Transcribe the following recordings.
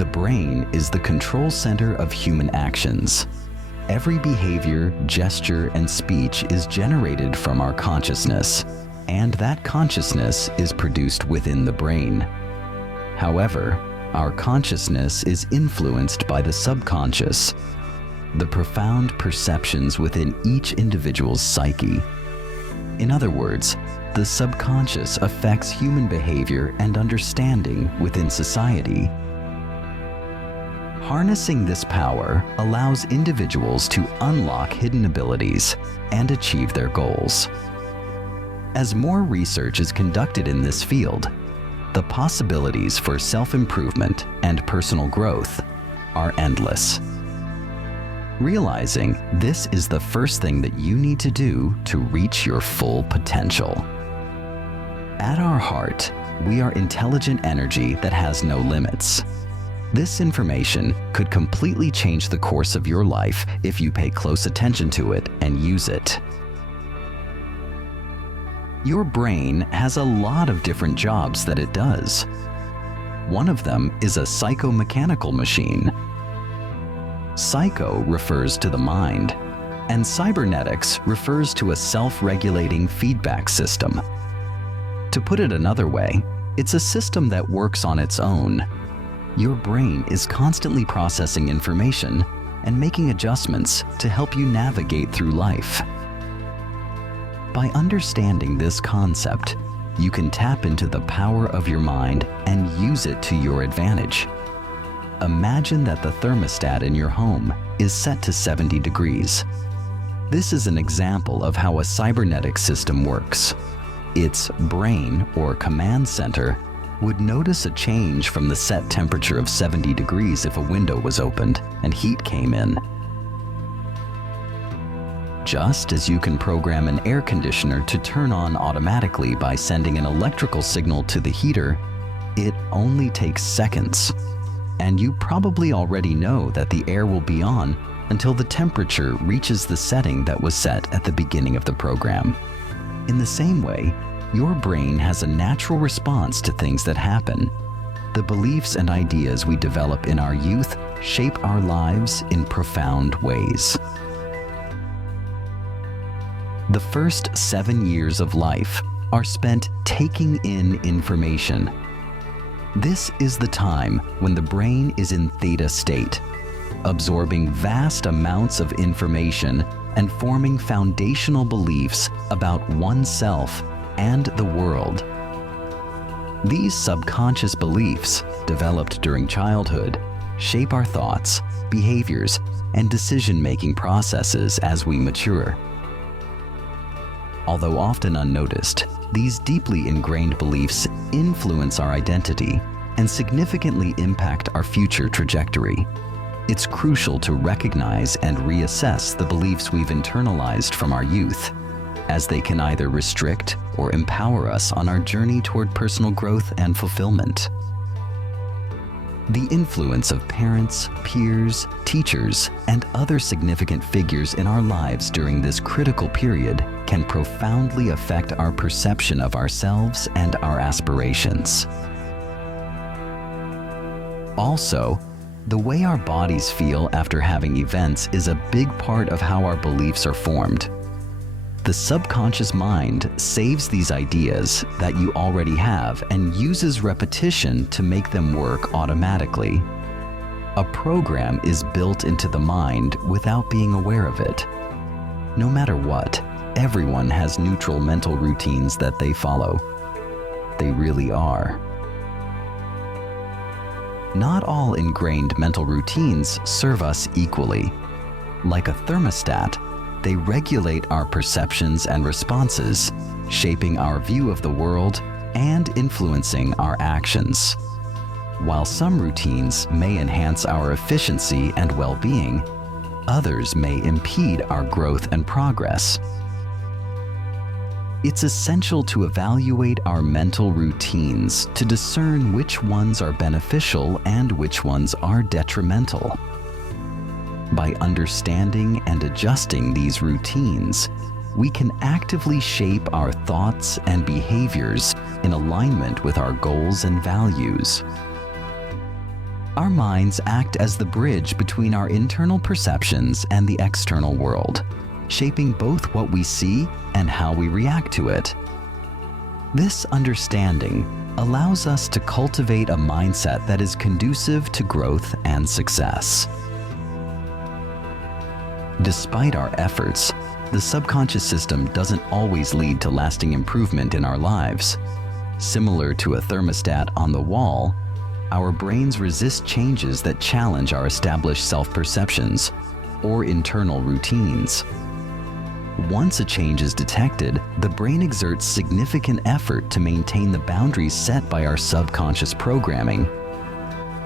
The brain is the control center of human actions. Every behavior, gesture, and speech is generated from our consciousness, and that consciousness is produced within the brain. However, our consciousness is influenced by the subconscious, the profound perceptions within each individual's psyche. In other words, the subconscious affects human behavior and understanding within society. Harnessing this power allows individuals to unlock hidden abilities and achieve their goals. As more research is conducted in this field, the possibilities for self-improvement and personal growth are endless. Realizing this is the first thing that you need to do to reach your full potential. At our heart, we are intelligent energy that has no limits. This information could completely change the course of your life if you pay close attention to it and use it. Your brain has a lot of different jobs that it does. One of them is a psychomechanical machine. Psycho refers to the mind, and cybernetics refers to a self-regulating feedback system. To put it another way, it's a system that works on its own. Your brain is constantly processing information and making adjustments to help you navigate through life. By understanding this concept, you can tap into the power of your mind and use it to your advantage. Imagine that the thermostat in your home is set to 70 degrees. This is an example of how a cybernetic system works. Its brain, or command center, would notice a change from the set temperature of 70 degrees if a window was opened and heat came in. Just as you can program an air conditioner to turn on automatically by sending an electrical signal to the heater, it only takes seconds. And you probably already know that the air will be on until the temperature reaches the setting that was set at the beginning of the program. In the same way, your brain has a natural response to things that happen. The beliefs and ideas we develop in our youth shape our lives in profound ways. The first 7 years of life are spent taking in information. This is the time when the brain is in theta state, absorbing vast amounts of information and forming foundational beliefs about oneself and the world. These subconscious beliefs, developed during childhood, shape our thoughts, behaviors, and decision-making processes as we mature. Although often unnoticed, these deeply ingrained beliefs influence our identity and significantly impact our future trajectory. It's crucial to recognize and reassess the beliefs we've internalized from our youth, as they can either restrict or empower us on our journey toward personal growth and fulfillment. The influence of parents, peers, teachers, and other significant figures in our lives during this critical period can profoundly affect our perception of ourselves and our aspirations. Also, the way our bodies feel after having events is a big part of how our beliefs are formed. The subconscious mind saves these ideas that you already have and uses repetition to make them work automatically. A program is built into the mind without being aware of it. No matter what, everyone has neutral mental routines that they follow. They really are. Not all ingrained mental routines serve us equally. Like a thermostat, they regulate our perceptions and responses, shaping our view of the world and influencing our actions. While some routines may enhance our efficiency and well-being, others may impede our growth and progress. It's essential to evaluate our mental routines to discern which ones are beneficial and which ones are detrimental. By understanding and adjusting these routines, we can actively shape our thoughts and behaviors in alignment with our goals and values. Our minds act as the bridge between our internal perceptions and the external world, shaping both what we see and how we react to it. This understanding allows us to cultivate a mindset that is conducive to growth and success. Despite our efforts, the subconscious system doesn't always lead to lasting improvement in our lives. Similar to a thermostat on the wall, our brains resist changes that challenge our established self-perceptions or internal routines. Once a change is detected, the brain exerts significant effort to maintain the boundaries set by our subconscious programming.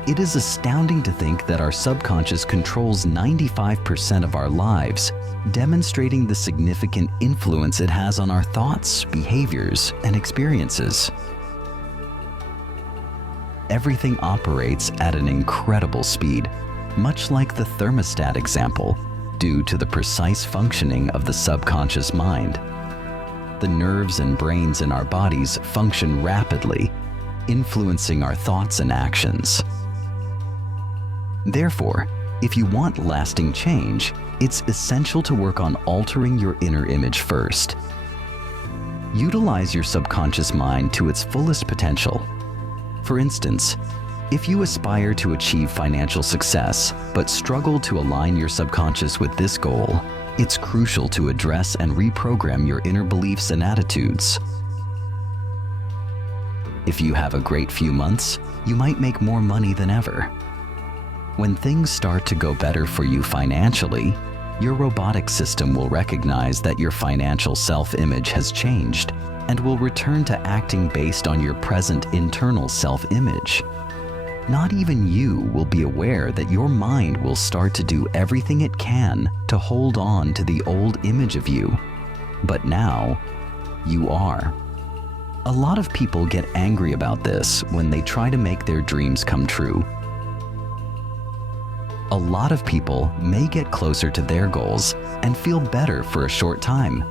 It is astounding to think that our subconscious controls 95% of our lives, demonstrating the significant influence it has on our thoughts, behaviors, and experiences. Everything operates at an incredible speed, much like the thermostat example, due to the precise functioning of the subconscious mind. The nerves and brains in our bodies function rapidly, influencing our thoughts and actions. Therefore, if you want lasting change, it's essential to work on altering your inner image first. Utilize your subconscious mind to its fullest potential. For instance, if you aspire to achieve financial success but struggle to align your subconscious with this goal, it's crucial to address and reprogram your inner beliefs and attitudes. If you have a great few months, you might make more money than ever. When things start to go better for you financially, your robotic system will recognize that your financial self-image has changed and will return to acting based on your present internal self-image. Not even you will be aware that your mind will start to do everything it can to hold on to the old image of you. But now, you are. A lot of people get angry about this when they try to make their dreams come true. A lot of people may get closer to their goals and feel better for a short time,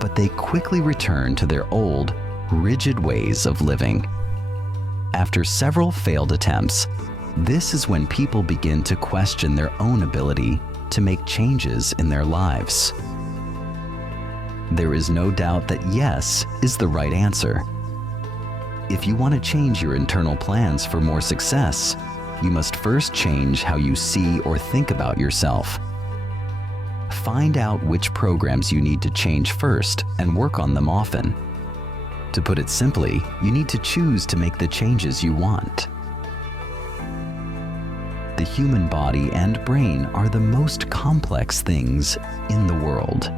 but they quickly return to their old, rigid ways of living. After several failed attempts, this is when people begin to question their own ability to make changes in their lives. There is no doubt that yes is the right answer. If you want to change your internal plans for more success, you must first change how you see or think about yourself. Find out which programs you need to change first and work on them often. To put it simply, you need to choose to make the changes you want. The human body and brain are the most complex things in the world.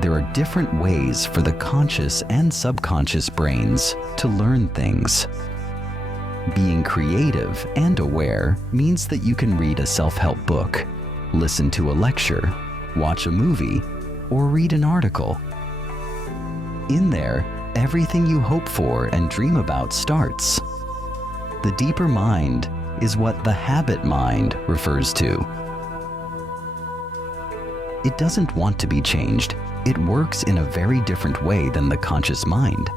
There are different ways for the conscious and subconscious brains to learn things. Being creative and aware means that you can read a self-help book, listen to a lecture, watch a movie, or read an article. In there, everything you hope for and dream about starts. The deeper mind is what the habit mind refers to. It doesn't want to be changed. It works in a very different way than the conscious mind.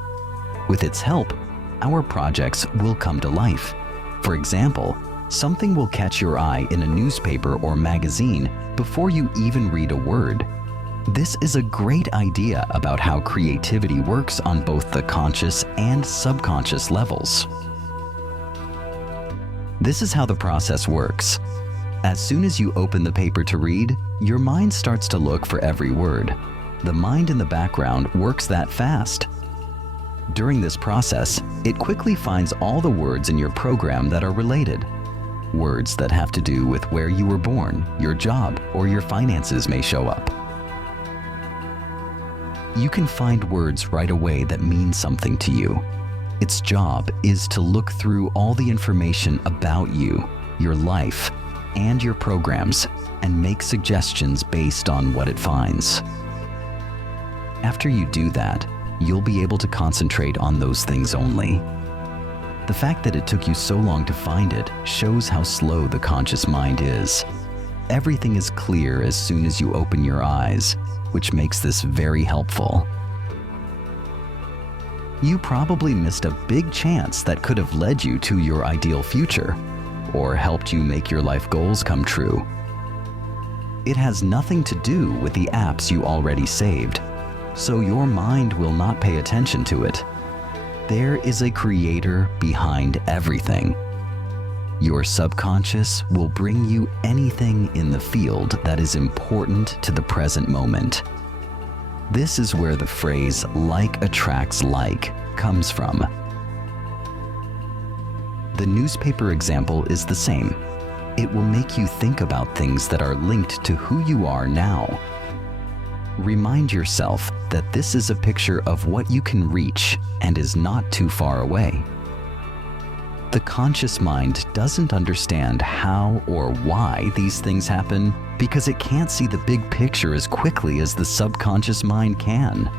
With its help, our projects will come to life. For example, something will catch your eye in a newspaper or magazine before you even read a word. This is a great idea about how creativity works on both the conscious and subconscious levels. This is how the process works. As soon as you open the paper to read, your mind starts to look for every word. The mind in the background works that fast. During this process, it quickly finds all the words in your program that are related. Words that have to do with where you were born, your job, or your finances may show up. You can find words right away that mean something to you. Its job is to look through all the information about you, your life, and your programs, and make suggestions based on what it finds. After you do that, you'll be able to concentrate on those things only. The fact that it took you so long to find it shows how slow the conscious mind is. Everything is clear as soon as you open your eyes, which makes this very helpful. You probably missed a big chance that could have led you to your ideal future. or helped you make your life goals come true. It has nothing to do with the apps you already saved, so your mind will not pay attention to it. There is a creator behind everything. Your subconscious will bring you anything in the field that is important to the present moment. This is where the phrase "like attracts like" comes from. The newspaper example is the same. It will make you think about things that are linked to who you are now. Remind yourself that this is a picture of what you can reach and is not too far away. The conscious mind doesn't understand how or why these things happen because it can't see the big picture as quickly as the subconscious mind can.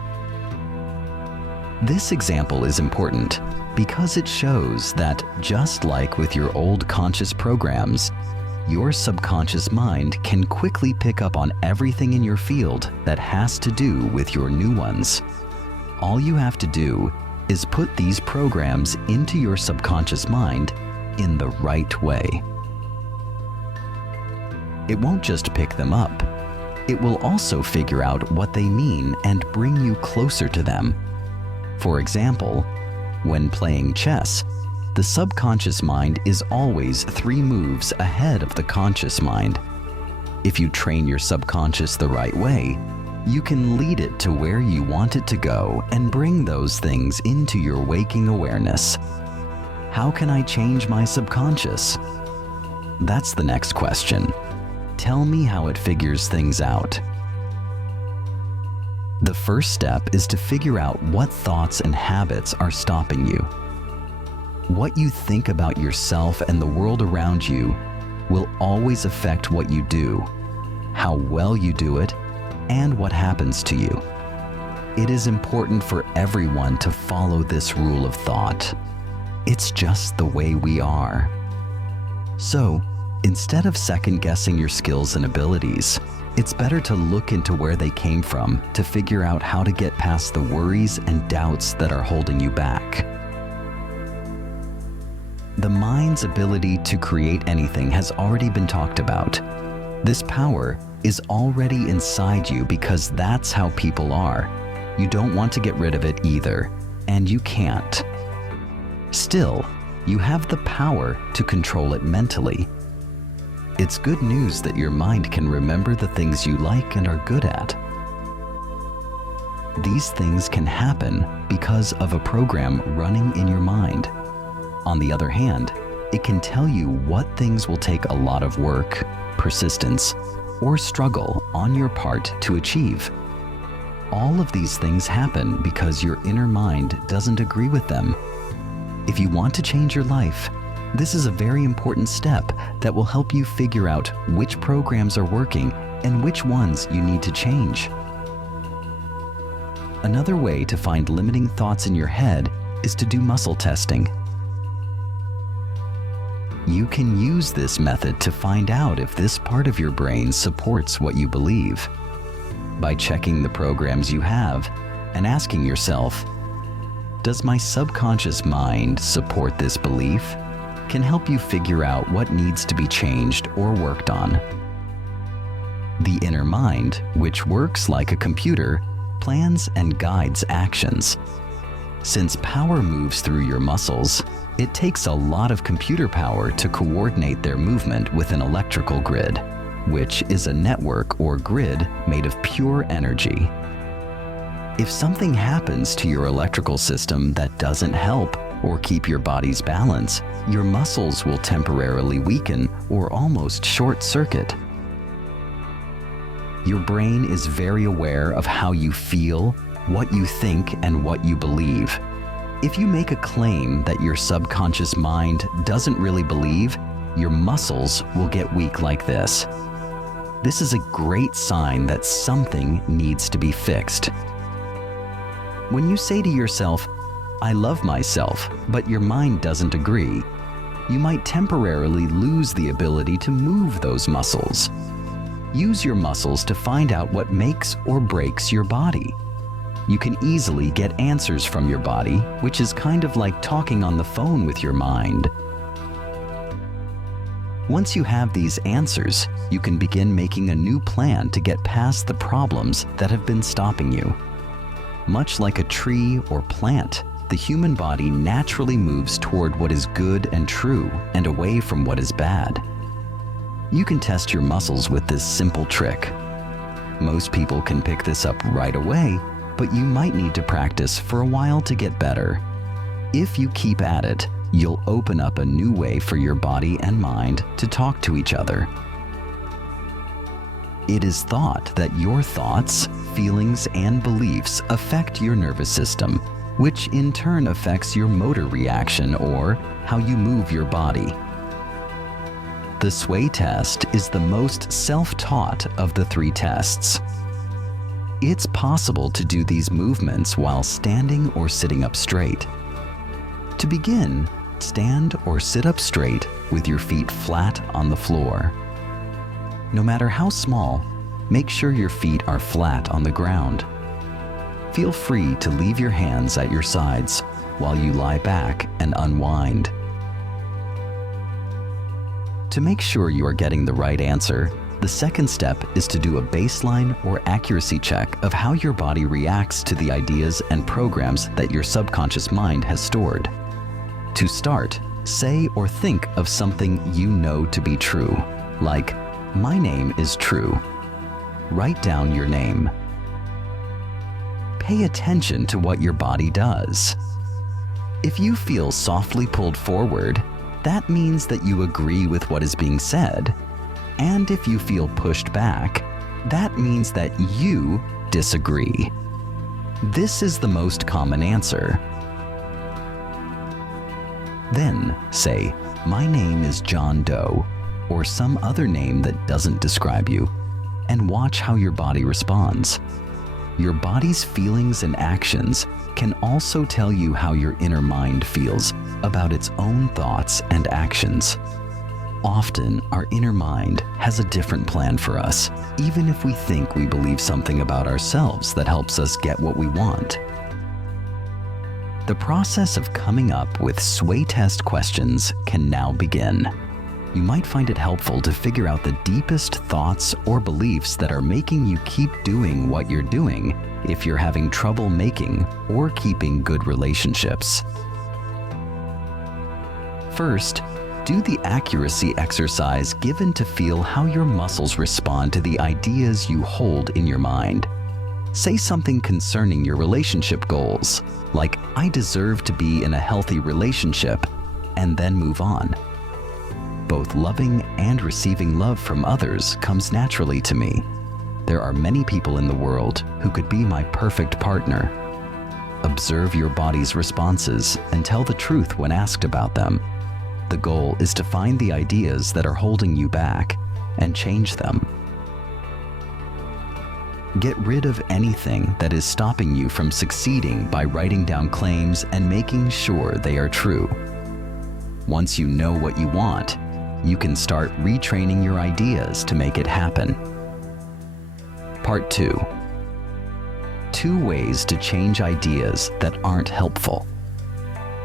This example is important because it shows that, just like with your old conscious programs, your subconscious mind can quickly pick up on everything in your field that has to do with your new ones. All you have to do is put these programs into your subconscious mind in the right way. It won't just pick them up. It will also figure out what they mean and bring you closer to them. For example, when playing chess, the subconscious mind is always 3 moves ahead of the conscious mind. If you train your subconscious the right way, you can lead it to where you want it to go and bring those things into your waking awareness. How can I change my subconscious? That's the next question. Tell me how it figures things out. The first step is to figure out what thoughts and habits are stopping you. What you think about yourself and the world around you will always affect what you do, how well you do it, and what happens to you. It is important for everyone to follow this rule of thought. It's just the way we are. So, instead of second-guessing your skills and abilities, it's better to look into where they came from to figure out how to get past the worries and doubts that are holding you back. The mind's ability to create anything has already been talked about. This power is already inside you because that's how people are. You don't want to get rid of it either, and you can't. Still, you have the power to control it mentally. It's good news that your mind can remember the things you like and are good at. These things can happen because of a program running in your mind. On the other hand, it can tell you what things will take a lot of work, persistence, or struggle on your part to achieve. All of these things happen because your inner mind doesn't agree with them. If you want to change your life, this is a very important step that will help you figure out which programs are working and which ones you need to change. Another way to find limiting thoughts in your head is to do muscle testing. You can use this method to find out if this part of your brain supports what you believe. By checking the programs you have and asking yourself, does my subconscious mind support this belief? Can help you figure out what needs to be changed or worked on. The inner mind, which works like a computer, plans and guides actions. Since power moves through your muscles, it takes a lot of computer power to coordinate their movement with an electrical grid, which is a network or grid made of pure energy. If something happens to your electrical system that doesn't help or keep your body's balance, your muscles will temporarily weaken or almost short-circuit. Your brain is very aware of how you feel, what you think, and what you believe. If you make a claim that your subconscious mind doesn't really believe, your muscles will get weak like this. This is a great sign that something needs to be fixed. When you say to yourself, "I love myself," but your mind doesn't agree, you might temporarily lose the ability to move those muscles. Use your muscles to find out what makes or breaks your body. You can easily get answers from your body, which is kind of like talking on the phone with your mind. Once you have these answers, you can begin making a new plan to get past the problems that have been stopping you. Much like a tree or plant, the human body naturally moves toward what is good and true and away from what is bad. You can test your muscles with this simple trick. Most people can pick this up right away, but you might need to practice for a while to get better. If you keep at it, you'll open up a new way for your body and mind to talk to each other. It is thought that your thoughts, feelings, and beliefs affect your nervous system, which in turn affects your motor reaction or how you move your body. The sway test is the most self-taught of the 3 tests. It's possible to do these movements while standing or sitting up straight. To begin, stand or sit up straight with your feet flat on the floor. No matter how small, make sure your feet are flat on the ground. Feel free to leave your hands at your sides while you lie back and unwind. To make sure you are getting the right answer, the second step is to do a baseline or accuracy check of how your body reacts to the ideas and programs that your subconscious mind has stored. To start, say or think of something you know to be true, like, "My name is true." Write down your name. Pay attention to what your body does. If you feel softly pulled forward, that means that you agree with what is being said. And if you feel pushed back, that means that you disagree. This is the most common answer. Then say, "My name is John Doe," or some other name that doesn't describe you, and watch how your body responds. Your body's feelings and actions can also tell you how your inner mind feels about its own thoughts and actions. Often, our inner mind has a different plan for us, even if we think we believe something about ourselves that helps us get what we want. The process of coming up with sway test questions can now begin. You might find it helpful to figure out the deepest thoughts or beliefs that are making you keep doing what you're doing if you're having trouble making or keeping good relationships. First, do the accuracy exercise given to feel how your muscles respond to the ideas you hold in your mind. Say something concerning your relationship goals, like, "I deserve to be in a healthy relationship," and then move on. Both loving and receiving love from others comes naturally to me. There are many people in the world who could be my perfect partner. Observe your body's responses and tell the truth when asked about them. The goal is to find the ideas that are holding you back and change them. Get rid of anything that is stopping you from succeeding by writing down claims and making sure they are true. Once you know what you want, you can start retraining your ideas to make it happen. Part 2. 2 ways to change ideas that aren't helpful.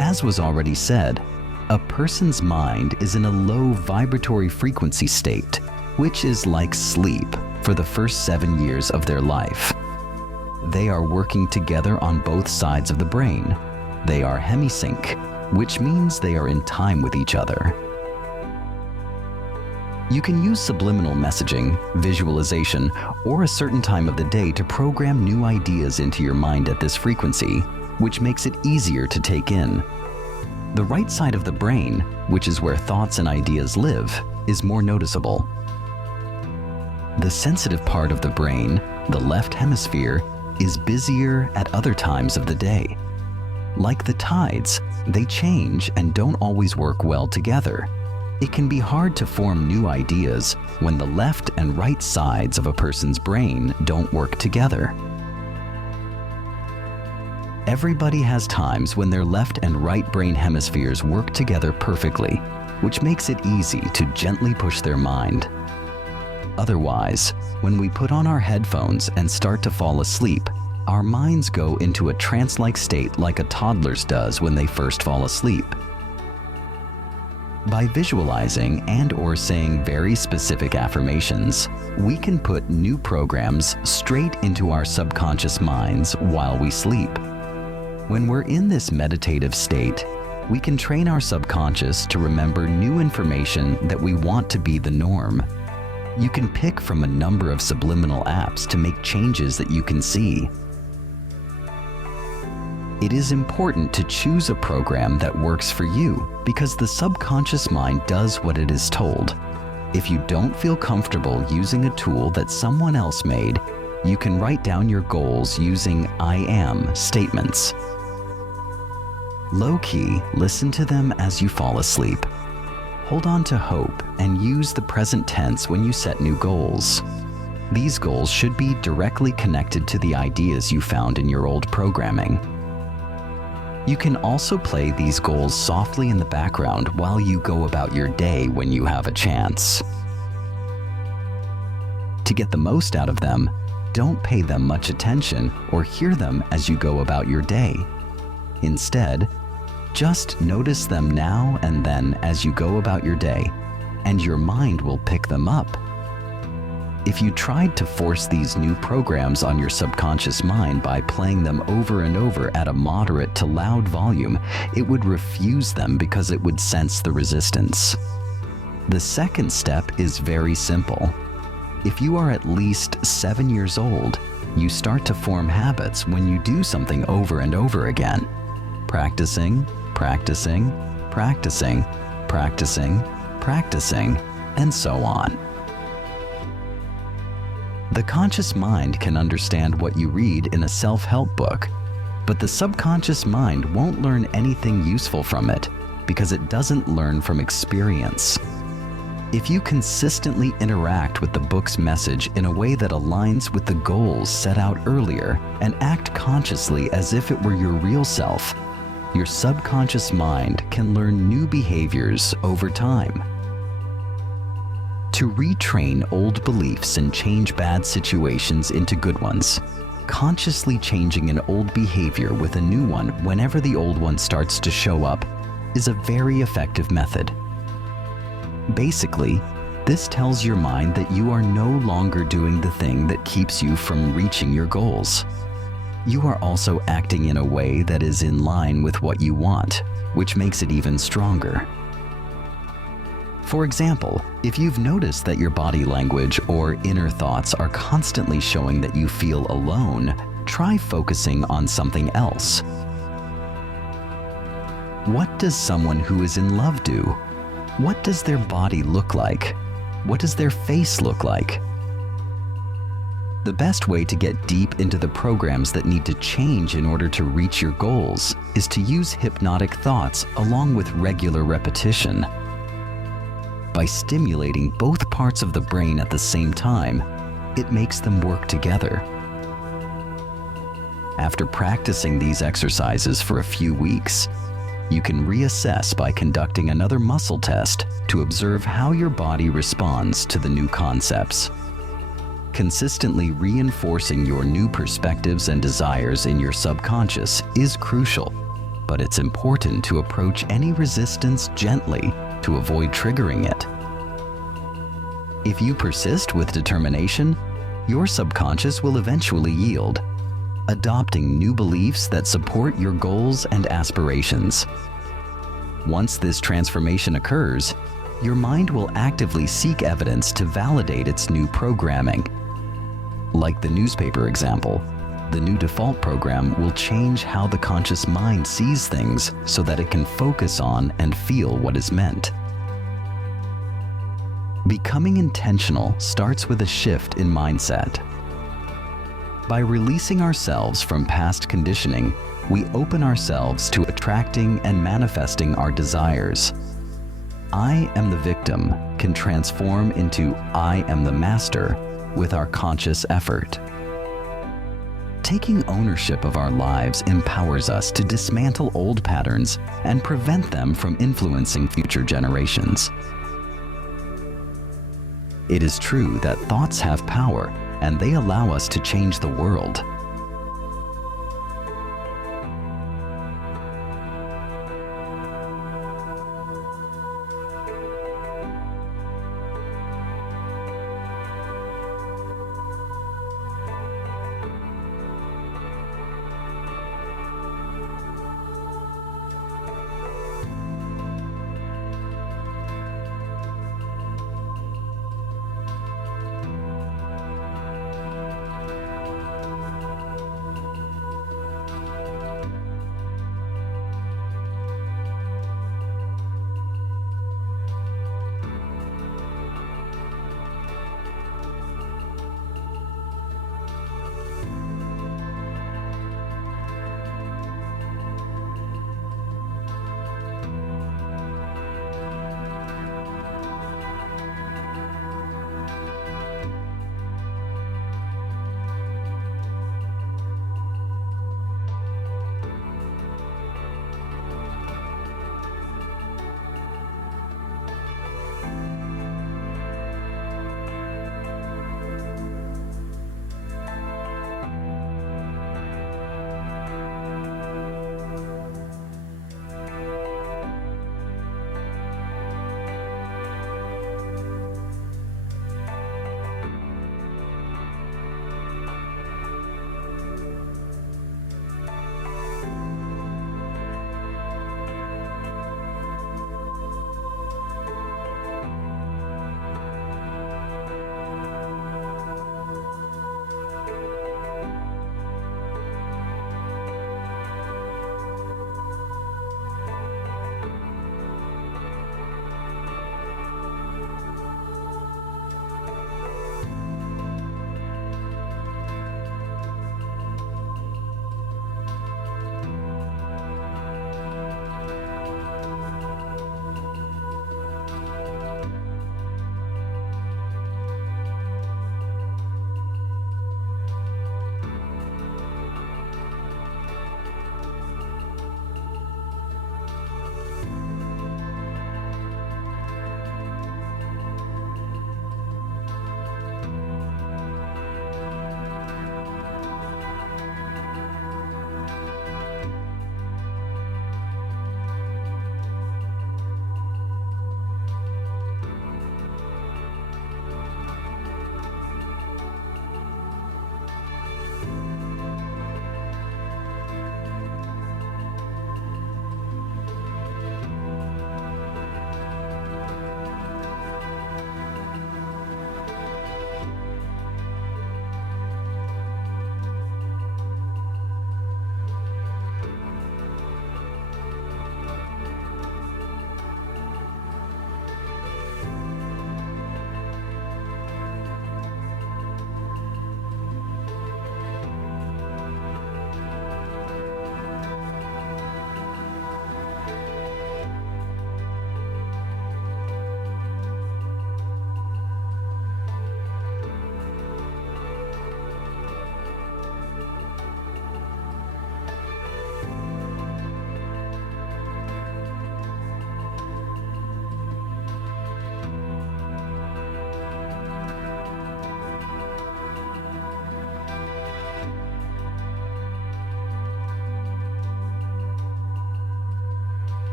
As was already said, a person's mind is in a low vibratory frequency state, which is like sleep for the first 7 years of their life. They are working together on both sides of the brain. They are hemisync, which means they are in time with each other. You can use subliminal messaging, visualization, or a certain time of the day to program new ideas into your mind at this frequency, which makes it easier to take in. The right side of the brain, which is where thoughts and ideas live, is more noticeable. The sensitive part of the brain, the left hemisphere, is busier at other times of the day. Like the tides, they change and don't always work well together. It can be hard to form new ideas when the left and right sides of a person's brain don't work together. Everybody has times when their left and right brain hemispheres work together perfectly, which makes it easy to gently push their mind. Otherwise, when we put on our headphones and start to fall asleep, our minds go into a trance-like state like a toddler's does when they first fall asleep. By visualizing and/or saying very specific affirmations, we can put new programs straight into our subconscious minds while we sleep. When we're in this meditative state, we can train our subconscious to remember new information that we want to be the norm. You can pick from a number of subliminal apps to make changes that you can see. It is important to choose a program that works for you because the subconscious mind does what it is told. If you don't feel comfortable using a tool that someone else made, you can write down your goals using I am statements. Low-key, listen to them as you fall asleep. Hold on to hope and use the present tense when you set new goals. These goals should be directly connected to the ideas you found in your old programming. You can also play these goals softly in the background while you go about your day when you have a chance. To get the most out of them, don't pay them much attention or hear them as you go about your day. Instead, just notice them now and then as you go about your day, and your mind will pick them up. If you tried to force these new programs on your subconscious mind by playing them over and over at a moderate to loud volume, it would refuse them because it would sense the resistance. The second step is very simple. If you are at least 7 years old, you start to form habits when you do something over and over again. Practicing, practicing, practicing, practicing, practicing, and so on. The conscious mind can understand what you read in a self-help book, but the subconscious mind won't learn anything useful from it because it doesn't learn from experience. If you consistently interact with the book's message in a way that aligns with the goals set out earlier and act consciously as if it were your real self, your subconscious mind can learn new behaviors over time. To retrain old beliefs and change bad situations into good ones, consciously changing an old behavior with a new one whenever the old one starts to show up is a very effective method. Basically, this tells your mind that you are no longer doing the thing that keeps you from reaching your goals. You are also acting in a way that is in line with what you want, which makes it even stronger. For example, if you've noticed that your body language or inner thoughts are constantly showing that you feel alone, try focusing on something else. What does someone who is in love do? What does their body look like? What does their face look like? The best way to get deep into the programs that need to change in order to reach your goals is to use hypnotic thoughts along with regular repetition. By stimulating both parts of the brain at the same time, it makes them work together. After practicing these exercises for a few weeks, you can reassess by conducting another muscle test to observe how your body responds to the new concepts. Consistently reinforcing your new perspectives and desires in your subconscious is crucial, but it's important to approach any resistance gently to avoid triggering it. If you persist with determination, your subconscious will eventually yield, adopting new beliefs that support your goals and aspirations. Once this transformation occurs, your mind will actively seek evidence to validate its new programming. Like the newspaper example, the new default program will change how the conscious mind sees things so that it can focus on and feel what is meant. Becoming intentional starts with a shift in mindset. By releasing ourselves from past conditioning, we open ourselves to attracting and manifesting our desires. I am the victim can transform into I am the master with our conscious effort. Taking ownership of our lives empowers us to dismantle old patterns and prevent them from influencing future generations. It is true that thoughts have power and they allow us to change the world.